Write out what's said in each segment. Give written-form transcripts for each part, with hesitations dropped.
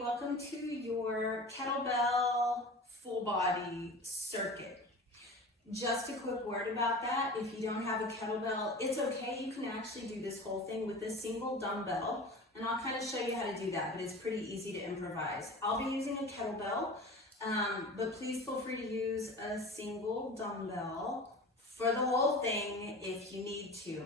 welcome to your kettlebell full body circuit. Just a quick word about that. If you don't have a kettlebell, it's okay. You can actually do this whole thing with a single dumbbell, and I'll kind of show you how to do that, but it's pretty easy to improvise. I'll be using a kettlebell, but please feel free to use a single dumbbell for the whole thing if you need to.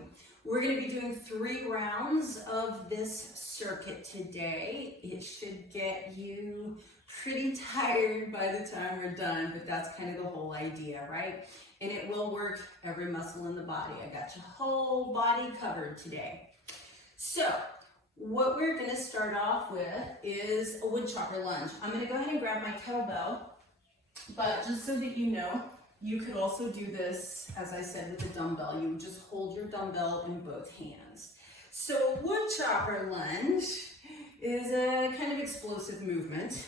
We're going to be doing 3 rounds of this circuit today. It should get you pretty tired by the time we're done, but that's kind of the whole idea, right? And it will work every muscle in the body. I got your whole body covered today. So what we're going to start off with is a wood chopper lunge. I'm going to go ahead and grab my kettlebell, but just so that you know, you could also do this, as I said, with a dumbbell. You would just hold your dumbbell in both hands. So wood chopper lunge is a kind of explosive movement.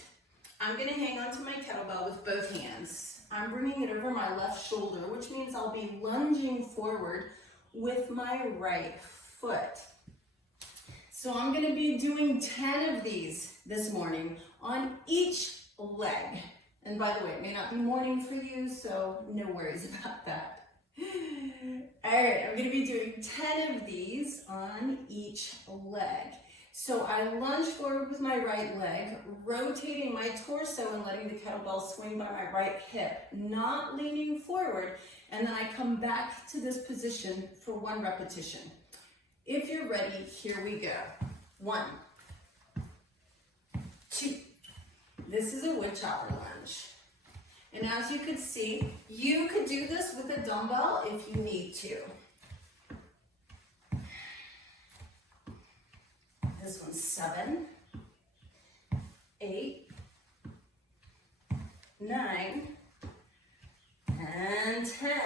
I'm going to hang onto my kettlebell with both hands. I'm bringing it over my left shoulder, which means I'll be lunging forward with my right foot. So I'm going to be doing 10 of these this morning on each leg. And by the way, it may not be morning for you, so no worries about that. All right, I'm going to be doing 10 of these on each leg. So I lunge forward with my right leg, rotating my torso and letting the kettlebell swing by my right hip, not leaning forward, and then I come back to this position for 1 repetition. If you're ready, here we go. 1, 2. This is a wood chopper lunge. And as you can see, you could do this with a dumbbell if you need to. This one's 7, 8, 9, and 10.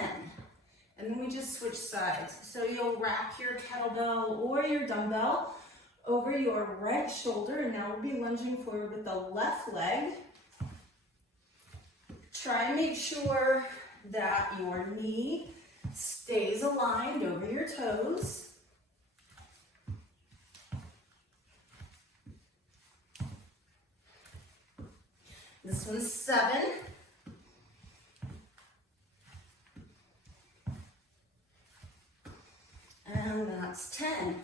And then we just switch sides. So you'll wrap your kettlebell or your dumbbell over your right shoulder, and now we'll be lunging forward with the left leg. Try and make sure that your knee stays aligned over your toes. This one's 7. And that's 10.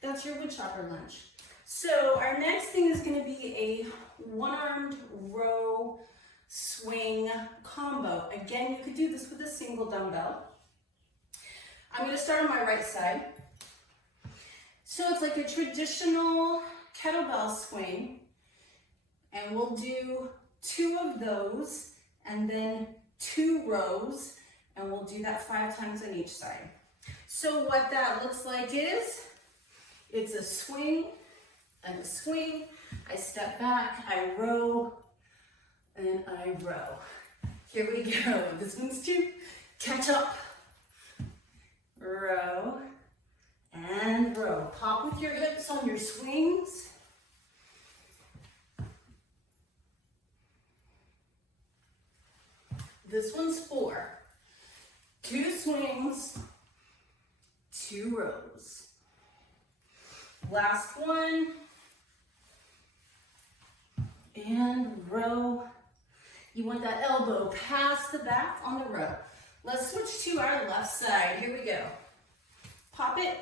That's your wood chopper lunge. So our next thing is going to be a one-armed row swing combo. Again, you could do this with a single dumbbell. I'm going to start on my right side. So it's like a traditional kettlebell swing, and we'll do 2 of those and then 2 rows, and we'll do that 5 times on each side. So what that looks like is, it's a swing and a swing. I step back, I row, and I row. Here we go. This one's 2. Catch up, row, and row. Pop with your hips on your swings. This one's 4. 2 swings, 2 rows. Last one. And row. You want that elbow past the back on the row. Let's switch to our left side. Here we go. Pop it.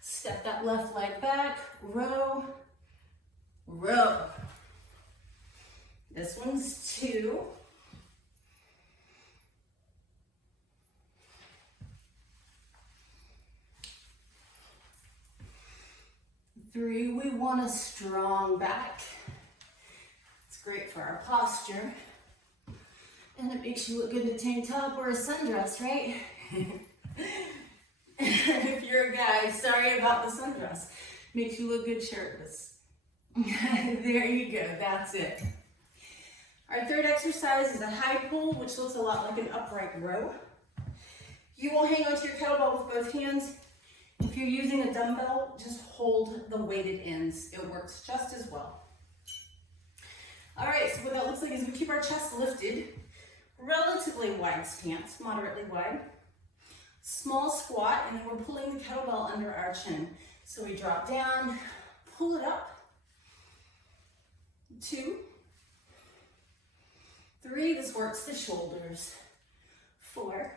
Step that left leg back. Row. Row. This one's 2. 3, we want a strong back. It's great for our posture. And it makes you look good in a tank top or a sundress, right? If you're a guy, sorry about the sundress. Makes you look good shirtless. There you go, that's it. Our third exercise is a high pull, which looks a lot like an upright row. You will hang onto your kettlebell with both hands. If you're using a dumbbell, just hold the weighted ends. It works just as well. All right, so what that looks like is we keep our chest lifted, relatively wide stance, moderately wide. Small squat, and then we're pulling the kettlebell under our chin. So we drop down, pull it up, 2, 3, this works the shoulders, 4,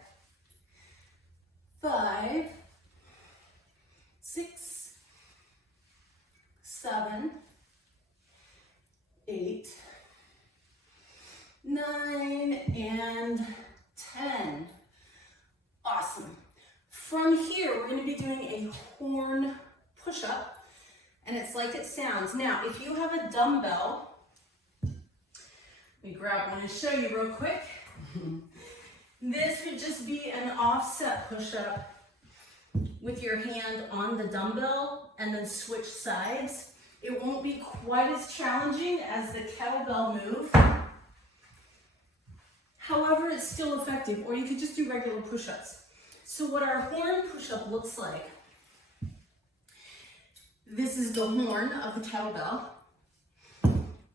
5, 6, 7, 8, 9, and 10. Awesome. From here, we're going to be doing a horn push-up, and it's like it sounds. Now, if you have a dumbbell, let me grab one and show you real quick. This would just be an offset push-up with your hand on the dumbbell and then switch sides. It won't be quite as challenging as the kettlebell move. However, it's still effective, or you could just do regular push-ups. So what our horn push-up looks like, this is the horn of the kettlebell.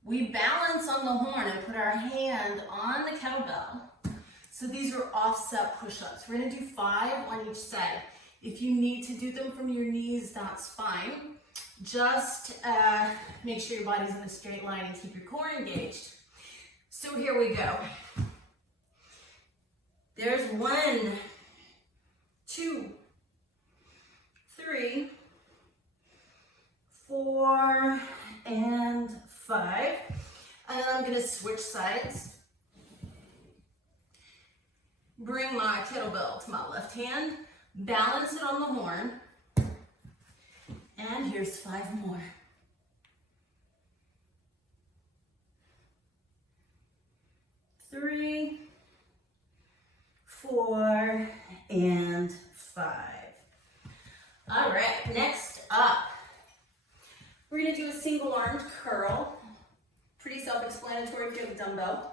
We balance on the horn and put our hand on the kettlebell. So these are offset push-ups. We're gonna do 5 on each side. If you need to do them from your knees, that's fine. Just make sure your body's in a straight line and keep your core engaged. So here we go. There's 1, 2, 3, 4, and 5. And then I'm gonna switch sides. Bring my kettlebell to my left hand, balance it on the horn, and here's 5 more. 3, 4, and 5. All right, next up, we're gonna do a single armed curl. Pretty self-explanatory if you have a dumbbell.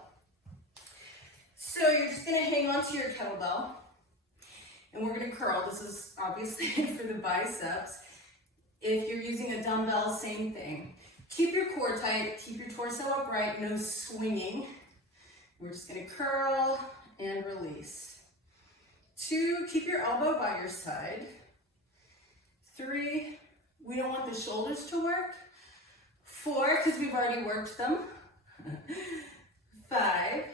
So you're just gonna hang on to your kettlebell and we're gonna curl. This is obviously for the biceps. If you're using a dumbbell, same thing. Keep your core tight, keep your torso upright, no swinging. We're just gonna curl and release. 2, keep your elbow by your side. 3, we don't want the shoulders to work. 4, because we've already worked them. 5,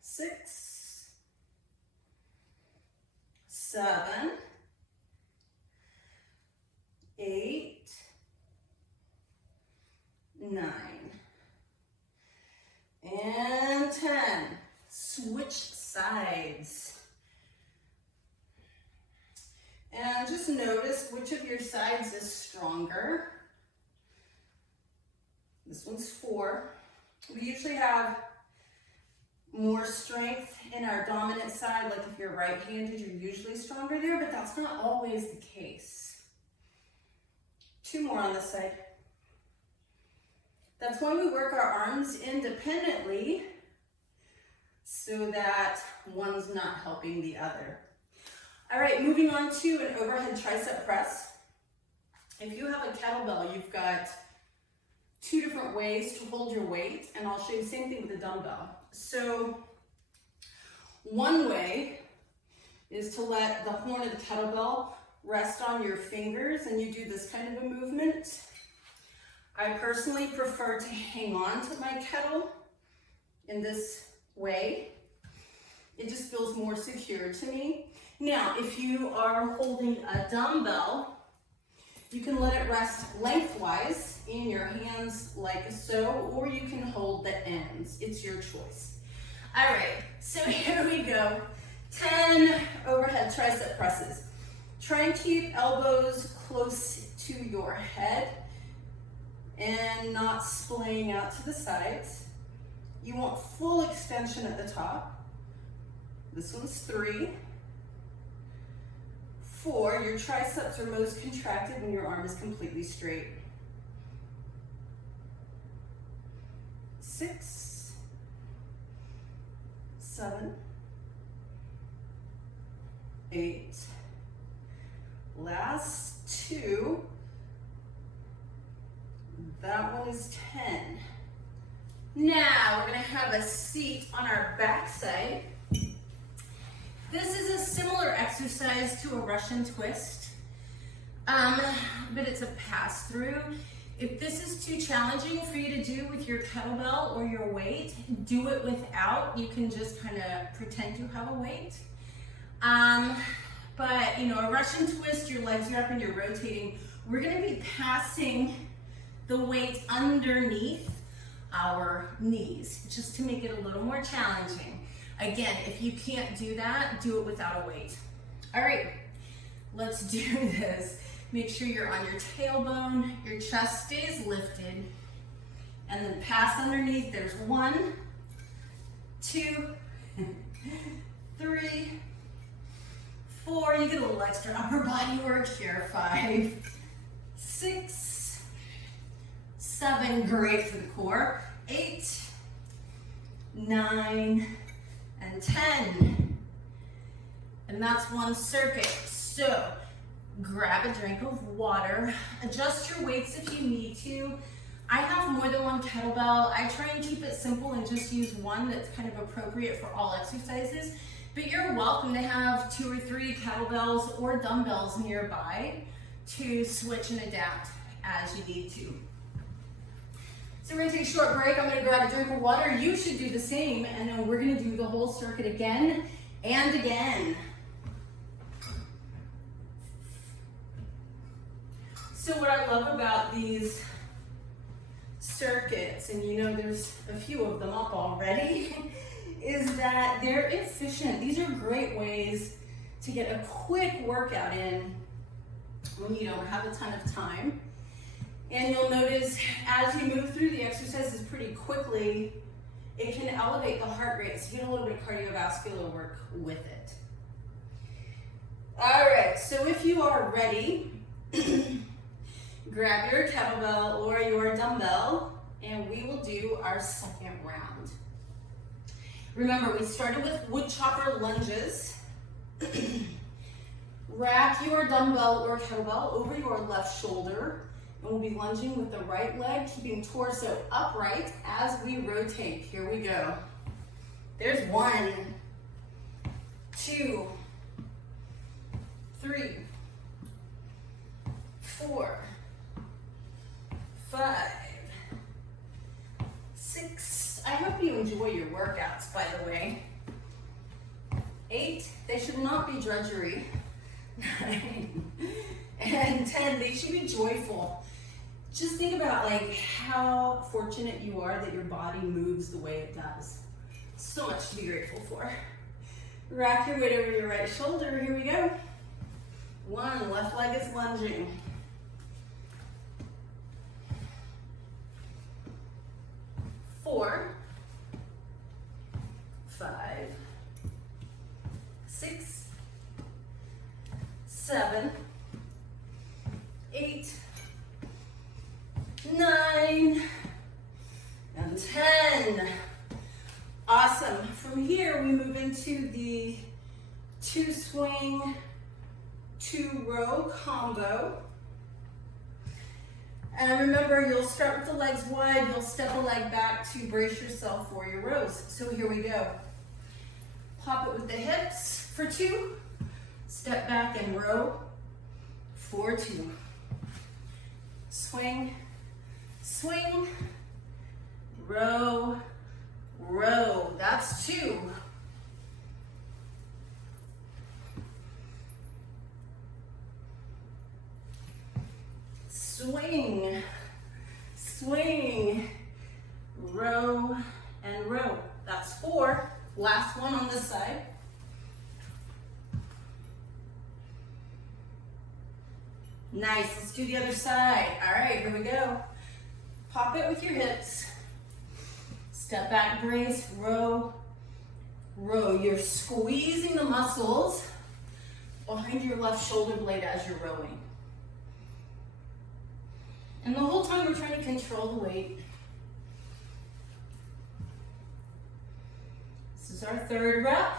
6, 7, 8, 9, and 10. Switch sides. And just notice which of your sides is stronger. This one's 4. We usually have more strength in our dominant side, like if you're right-handed, you're usually stronger there, but that's not always the case. 2 more on this side. That's why we work our arms independently, so that one's not helping the other. All right, moving on to an overhead tricep press. If you have a kettlebell, you've got 2 different ways to hold your weight, and I'll show you the same thing with a dumbbell. So one way is to let the horn of the kettlebell rest on your fingers, and you do this kind of a movement. I personally prefer to hang on to my kettle in this way. It just feels more secure to me. Now, if you are holding a dumbbell, you can let it rest lengthwise in your hands like so, or you can hold the ends. It's your choice. All right, so here we go. 10 overhead tricep presses. Try and keep elbows close to your head and not splaying out to the sides. You want full extension at the top. This one's 3. 4, your triceps are most contracted when your arm is completely straight. 6, 7, 8, last 2, that one is 10. Now we're gonna have a seat on our backside. This is a similar exercise to a Russian twist, but it's a pass-through. If this is too challenging for you to do with your kettlebell or your weight, do it without. You can just kind of pretend you have a weight. But you know, a Russian twist, your legs are up and you're rotating. We're gonna be passing the weight underneath our knees, just to make it a little more challenging. Again, if you can't do that, do it without a weight. All right, let's do this. Make sure you're on your tailbone, your chest stays lifted, and then pass underneath. There's 1, 2, 3, 4. You get a little extra upper body work here. 5, 6, 7. Great for the core. 8, 9, and 10. And that's one circuit. So grab a drink of water, adjust your weights if you need to. I have more than one kettlebell. I try and keep it simple and just use one that's kind of appropriate for all exercises, but you're welcome to have 2 or 3 kettlebells or dumbbells nearby to switch and adapt as you need to. So we're gonna take a short break. I'm gonna grab a drink of water. You should do the same, and then we're gonna do the whole circuit again and again. So what I love about these circuits, and you know there's a few of them up already, is that they're efficient. These are great ways to get a quick workout in when you don't have a ton of time. And you'll notice as you move through the exercises pretty quickly, it can elevate the heart rate, so you get a little bit of cardiovascular work with it. All right, so if you are ready, grab your kettlebell or your dumbbell, and we will do our second round. Remember, we started with wood chopper lunges. Wrap your dumbbell or kettlebell over your left shoulder, and we'll be lunging with the right leg, keeping torso upright as we rotate. Here we go. There's 1, 2, 3, 4, 5, 6. I hope you enjoy your workouts, by the way. 8, they should not be drudgery. 9 and 10, they should be joyful. Just think about like how fortunate you are that your body moves the way it does. So much to be grateful for. Rack your weight over your right shoulder. Here we go. 1, left leg is lunging. 4, 5, 6, 7, 8, 9, and 10. Awesome. From here, we move into the 2 swing, 2 row combo. And remember, you'll start with the legs wide, you'll step a leg back to brace yourself for your rows. So here we go. Pop it with the hips for 2, step back and row for 2. Swing, swing, row, row. That's 2. Swing, swing, row, and row. That's 4. Last one on this side. Nice, let's do the other side. All right, here we go. Pop it with your hips. Step back, brace, row, row. You're squeezing the muscles behind your left shoulder blade as you're rowing. And the whole time we're trying to control the weight. This is our 3rd rep.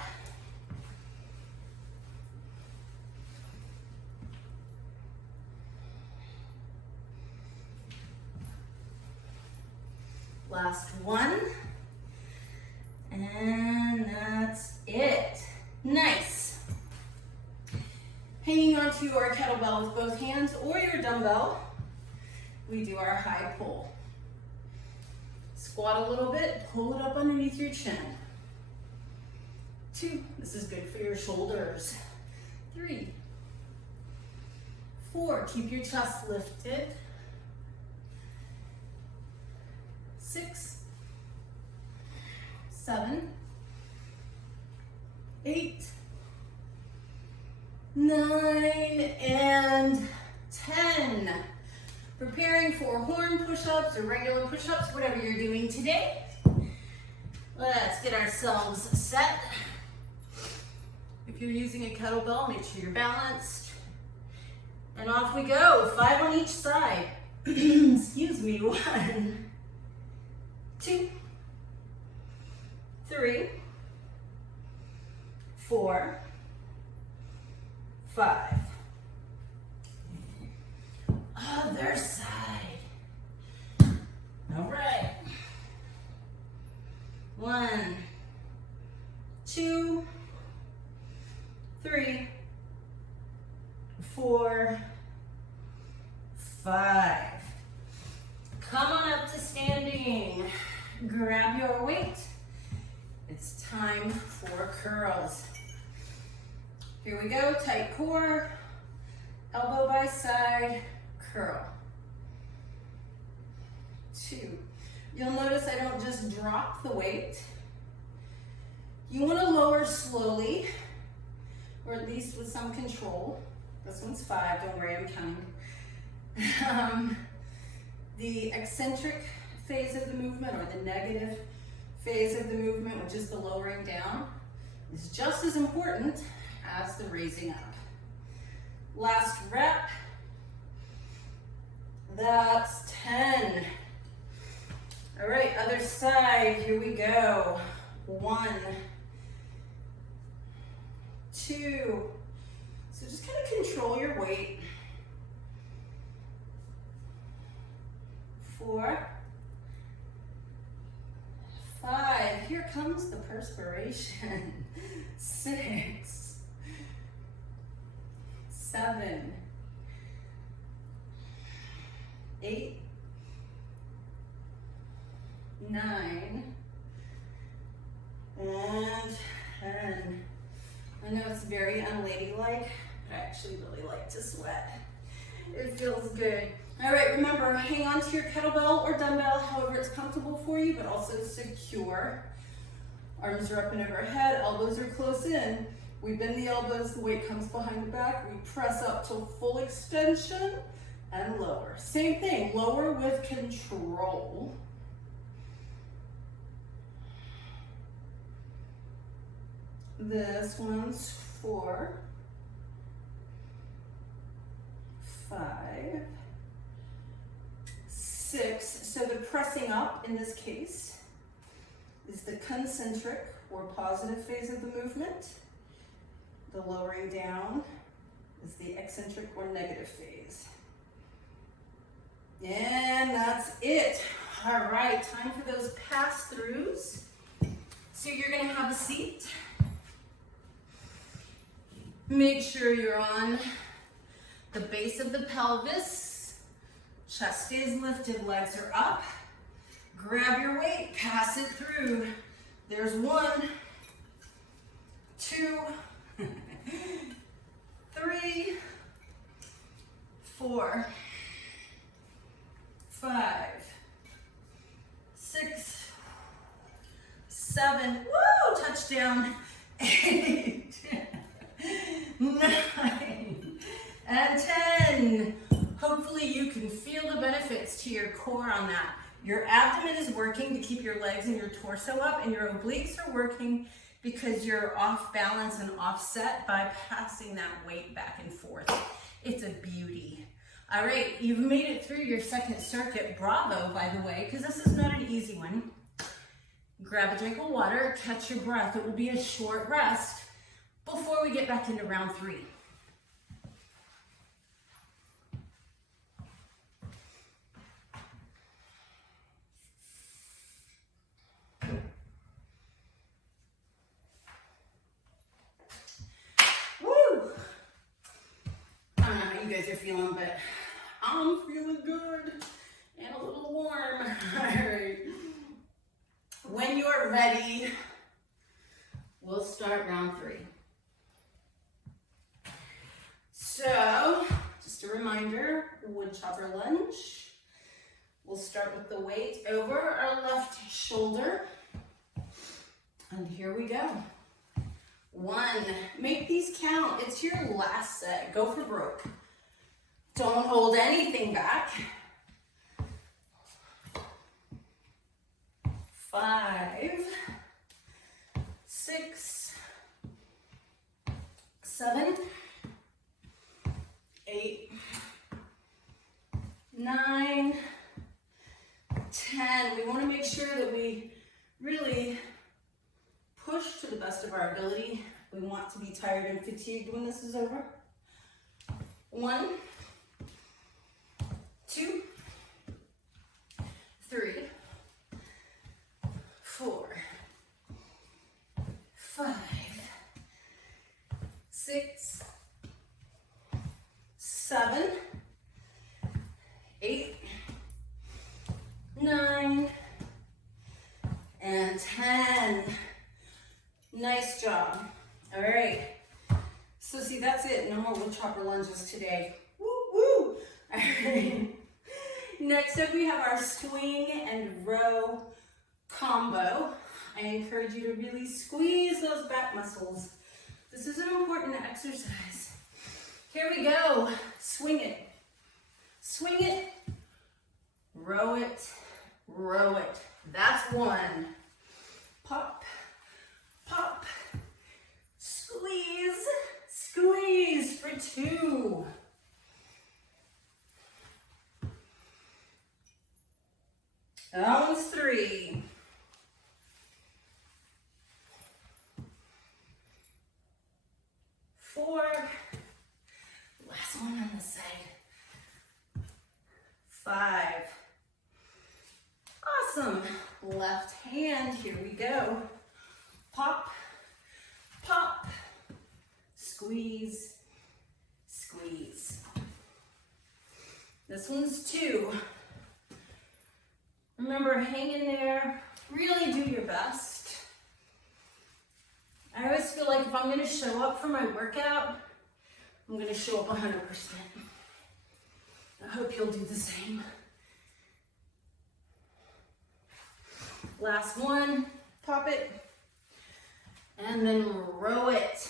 Last one. And that's it. Nice. Hanging onto our kettlebell with both hands or your dumbbell. we do our high pull. Squat a little bit, pull it up underneath your chin. 2, this is good for your shoulders. 3, 4, keep your chest lifted. 6, 7, 8, 9, and 10. Preparing for horn push-ups or regular push-ups, whatever you're doing today. Let's get ourselves set. If you're using a kettlebell, make sure you're balanced. And off we go, 5 on each side. Excuse me, 1, 2, 3, 4, 5. Other side. All right. 1, 2, 3, 4, 5. Come on up to standing. Grab your weight. It's time for curls. Here we go, tight core, elbow by side, curl. 2. You'll notice I don't just drop the weight. You want to lower slowly, or at least with some control. This one's 5, don't worry, I'm counting. The eccentric phase of the movement, or the negative phase of the movement, which is the lowering down, is just as important as the raising up. Last rep. That's 10. All right, other side, here we go. 1, 2. So just kind of control your weight. 4, 5. Here comes the perspiration. 6, 7, 8, 9, and 10. I know it's very unladylike, but I actually really like to sweat. It feels good. All right, remember, hang on to your kettlebell or dumbbell, however it's comfortable for you, but also secure. Arms are up and overhead, elbows are close in. We bend the elbows, the weight comes behind the back. We press up to full extension and lower. Same thing, lower with control. This one's 4, 5, 6. So the pressing up in this case is the concentric or positive phase of the movement. The lowering down is the eccentric or negative phase. And that's it. All right, time for those pass-throughs. So you're gonna have a seat. Make sure you're on the base of the pelvis. Chest stays lifted, legs are up. Grab your weight, pass it through. There's 1, 2, 3, 4, 5, 6, 7, woo, touchdown, 8, 9, and 10. Hopefully you can feel the benefits to your core on that. Your abdomen is working to keep your legs and your torso up, and your obliques are working because you're off balance and offset by passing that weight back and forth. It's a beauty. All right, you've made it through your second circuit. Bravo, by the way, because this is not an easy one. Grab a drink of water, catch your breath. It will be a short rest before we get back into round 3. You guys are feeling, but I'm feeling good. you're ready, we'll start round 3. So, just a reminder, wood chopper lunge. We'll start with the weight over our left shoulder. And here we go. 1, make these count. It's your last set. Go for broke. Don't hold anything back. 5, 6, 7, 8, 9, 10. We want to make sure that we really push to the best of our ability. We want to be tired and fatigued when this is over. 1, 2, 3, 4, 5, 6, 7, 8, 9, and 10. Nice job. All right. So see, that's it. No more wood chopper lunges today. Woo woo. All right. Next up, we have our swing and row combo. I encourage you to really squeeze those back muscles. This is an important exercise. Here we go. Swing it. Swing it. Row it. Row it. That's 1. Pop. Pop. Squeeze. Squeeze for 2. That one's 3. 4. Last one on the side. 5. Awesome. Left hand, here we go. Pop, pop, squeeze, squeeze. This one's 2. Remember, hang in there, really do your best. I always feel like if I'm gonna show up for my workout, I'm gonna show up 100%. I hope you'll do the same. Last one, pop it, and then row it.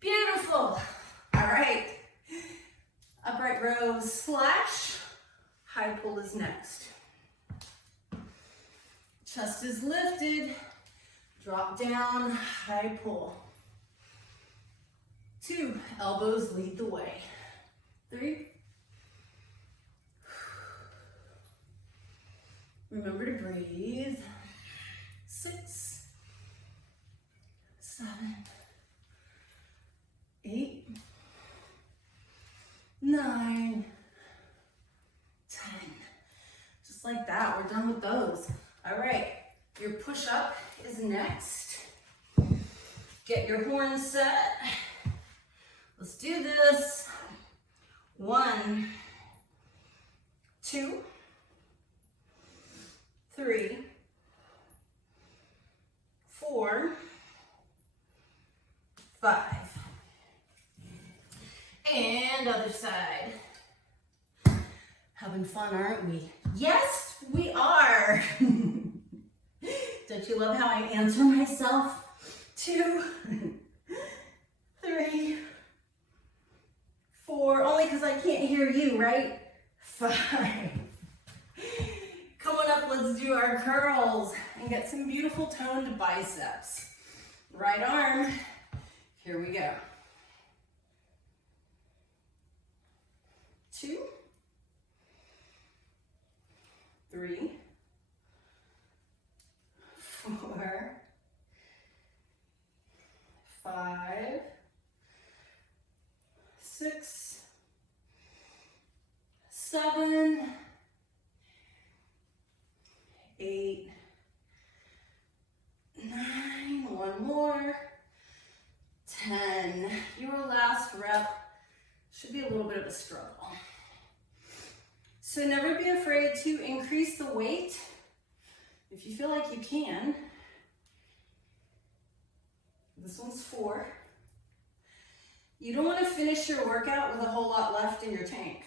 Beautiful. All right. Upright row slash high pull is next. Chest is lifted, drop down, high pull. 2, elbows lead the way. 3. Remember to breathe. 6, 7, 8, 9, 10. Just like that, we're done with those. All right, your push-up is next. Get your horns set. Let's do this. 1, 2, 3, 4, 5. And other side. Having fun, aren't we? Yes, we are. Don't you love how I answer myself? 2, 3, 4. Only because I can't hear you, right? 5. Coming up, let's do our curls and get some beautiful toned biceps. Right arm. Here we go. 2, 3, 4, 5, 6, 7, 8, 9, one more, 10. Your last rep should be a little bit of a struggle. So never be afraid to increase the weight If you feel like you can, this one's 4. You don't want to finish your workout with a whole lot left in your tank.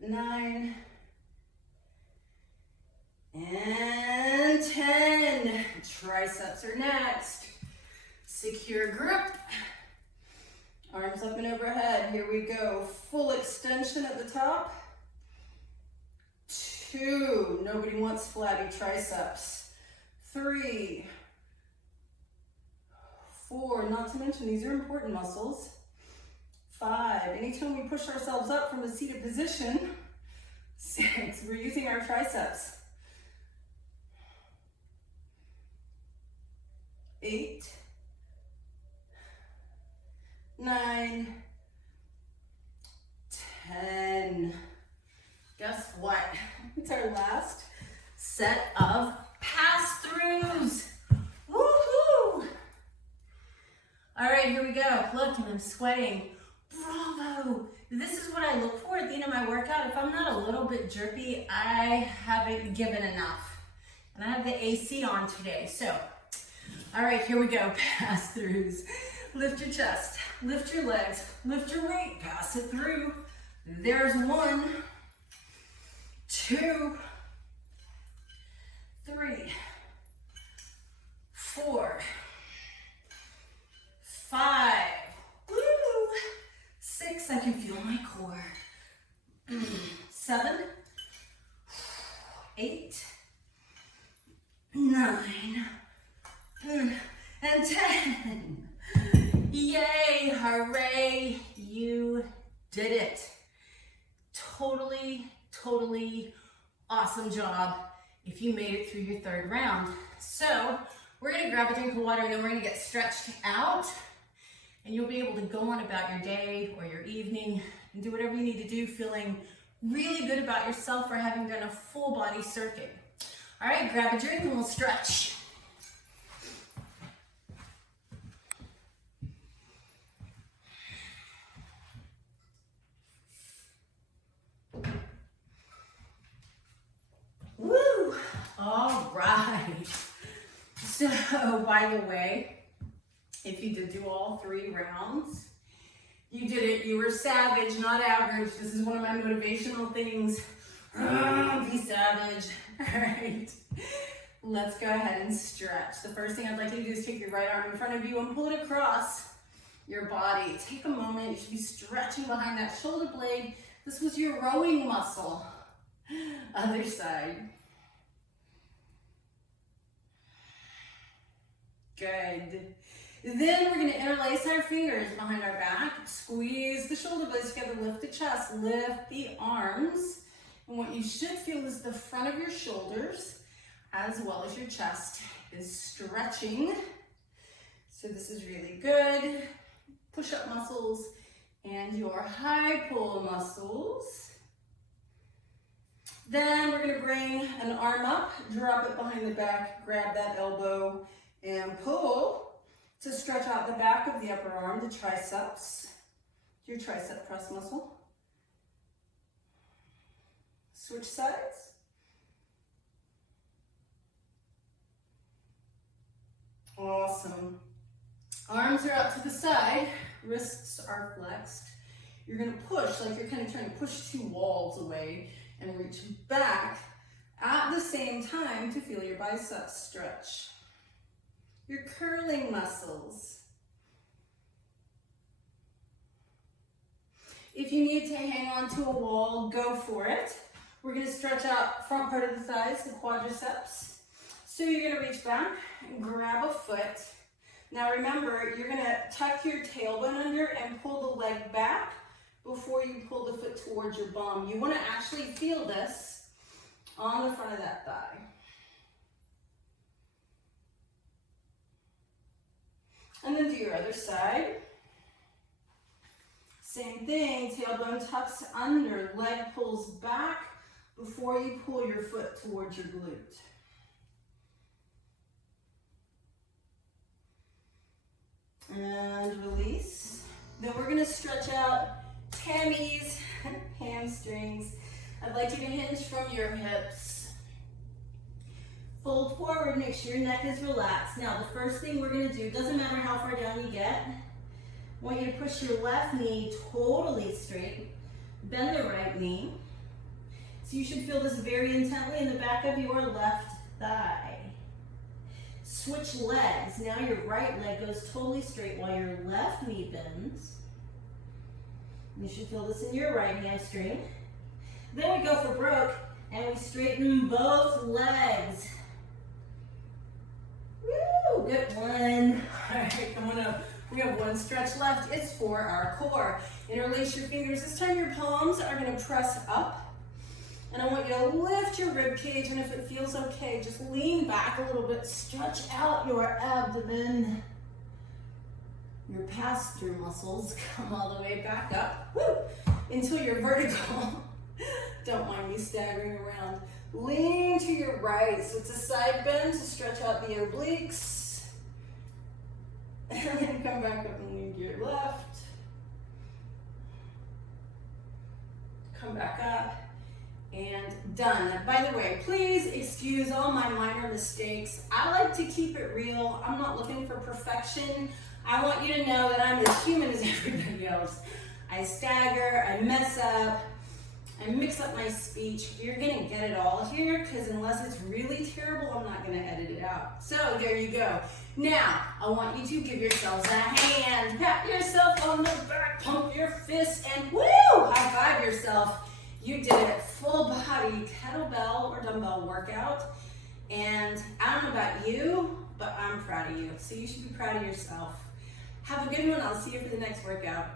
9 and 10. Triceps are next. Secure grip. Arms up and overhead. Here we go. Full extension at the top. 2. Nobody wants flabby triceps. 3. 4. Not to mention these are important muscles. 5. Anytime we push ourselves up from a seated position. 6. We're using our triceps. 8. 9. 10. Guess what? It's our last set of pass-throughs. Woohoo! All right, here we go. Look, and I'm sweating. Bravo! This is what I look for at the end of my workout. If I'm not a little bit jerky, I haven't given enough. And I have the AC on today, so. All right, here we go. Pass-throughs. Lift your chest, lift your legs, lift your weight, pass it through. There's 1, 2, 3, 4, 5, woo, 6, I can feel my core. 7, 8, 9, and 10. Yay, hooray, you did it. Totally awesome job if you made it through your 3rd round. So we're gonna grab a drink of water and then we're gonna get stretched out and you'll be able to go on about your day or your evening and do whatever you need to do, feeling really good about yourself for having done a full body circuit. All right, grab a drink and we'll stretch. Woo! All right. So, by the way, if you did do all 3 rounds, you did it. You were savage, not average. This is one of my motivational things. Be savage. All right. Let's go ahead and stretch. The first thing I'd like you to do is take your right arm in front of you and pull it across your body. Take a moment. You should be stretching behind that shoulder blade. This was your rowing muscle. Other side. Good. Then we're going to interlace our fingers behind our back. Squeeze the shoulder blades together. Lift the chest. Lift the arms. And what you should feel is the front of your shoulders as well as your chest is stretching. So this is really good. Push-up muscles and your high pull muscles. Then we're going to bring an arm up, drop it behind the back, grab that elbow and pull to stretch out the back of the upper arm, the triceps, your tricep press muscle. Switch sides. Awesome. Arms are out to the side, wrists are flexed. You're going to push like you're kind of trying to push 2 walls away and reach back at the same time to feel your biceps stretch. Your curling muscles. If you need to hang on to a wall, go for it. We're going to stretch out front part of the thighs, the quadriceps. So you're going to reach back and grab a foot. Now remember, you're going to tuck your tailbone under and pull the leg back before you pull the foot towards your bum. You want to actually feel this on the front of that thigh. And then do your other side. Same thing, tailbone tucks under, leg pulls back before you pull your foot towards your glute. And release. Then we're going to stretch out hammies, hamstrings. I'd like you to hinge from your hips. Fold forward, make sure your neck is relaxed. Now the first thing we're gonna do, doesn't matter how far down you get, I want you to push your left knee totally straight, bend the right knee. So you should feel this very intently in the back of your left thigh. Switch legs. Now your right leg goes totally straight while your left knee bends. You should feel this in your right hamstring. Then we go for broke and we straighten both legs. Woo, good one. All right, come on up. We have one stretch left. It's for our core. Interlace your fingers. This time your palms are going to press up. And I want you to lift your rib cage, and if it feels okay, just lean back a little bit, stretch out your abdomen. Your pass-through muscles come all the way back up, woo, until you're vertical. Don't mind me staggering around. Lean to your right, so it's a side bend to stretch out the obliques. And then come back up and lean to your left. Come back up. And done. By the way, please excuse all my minor mistakes. I like to keep it real. I'm not looking for perfection. I want you to know that I'm as human as everybody else. I stagger, I mess up, I mix up my speech. You're gonna get it all here, because unless it's really terrible, I'm not gonna edit it out. So there you go. Now, I want you to give yourselves a hand, pat yourself on the back, pump your fists, and woo, high five yourself. You did it. Full body kettlebell or dumbbell workout. And I don't know about you, but I'm proud of you. So you should be proud of yourself. Have a good one. I'll see you for the next workout.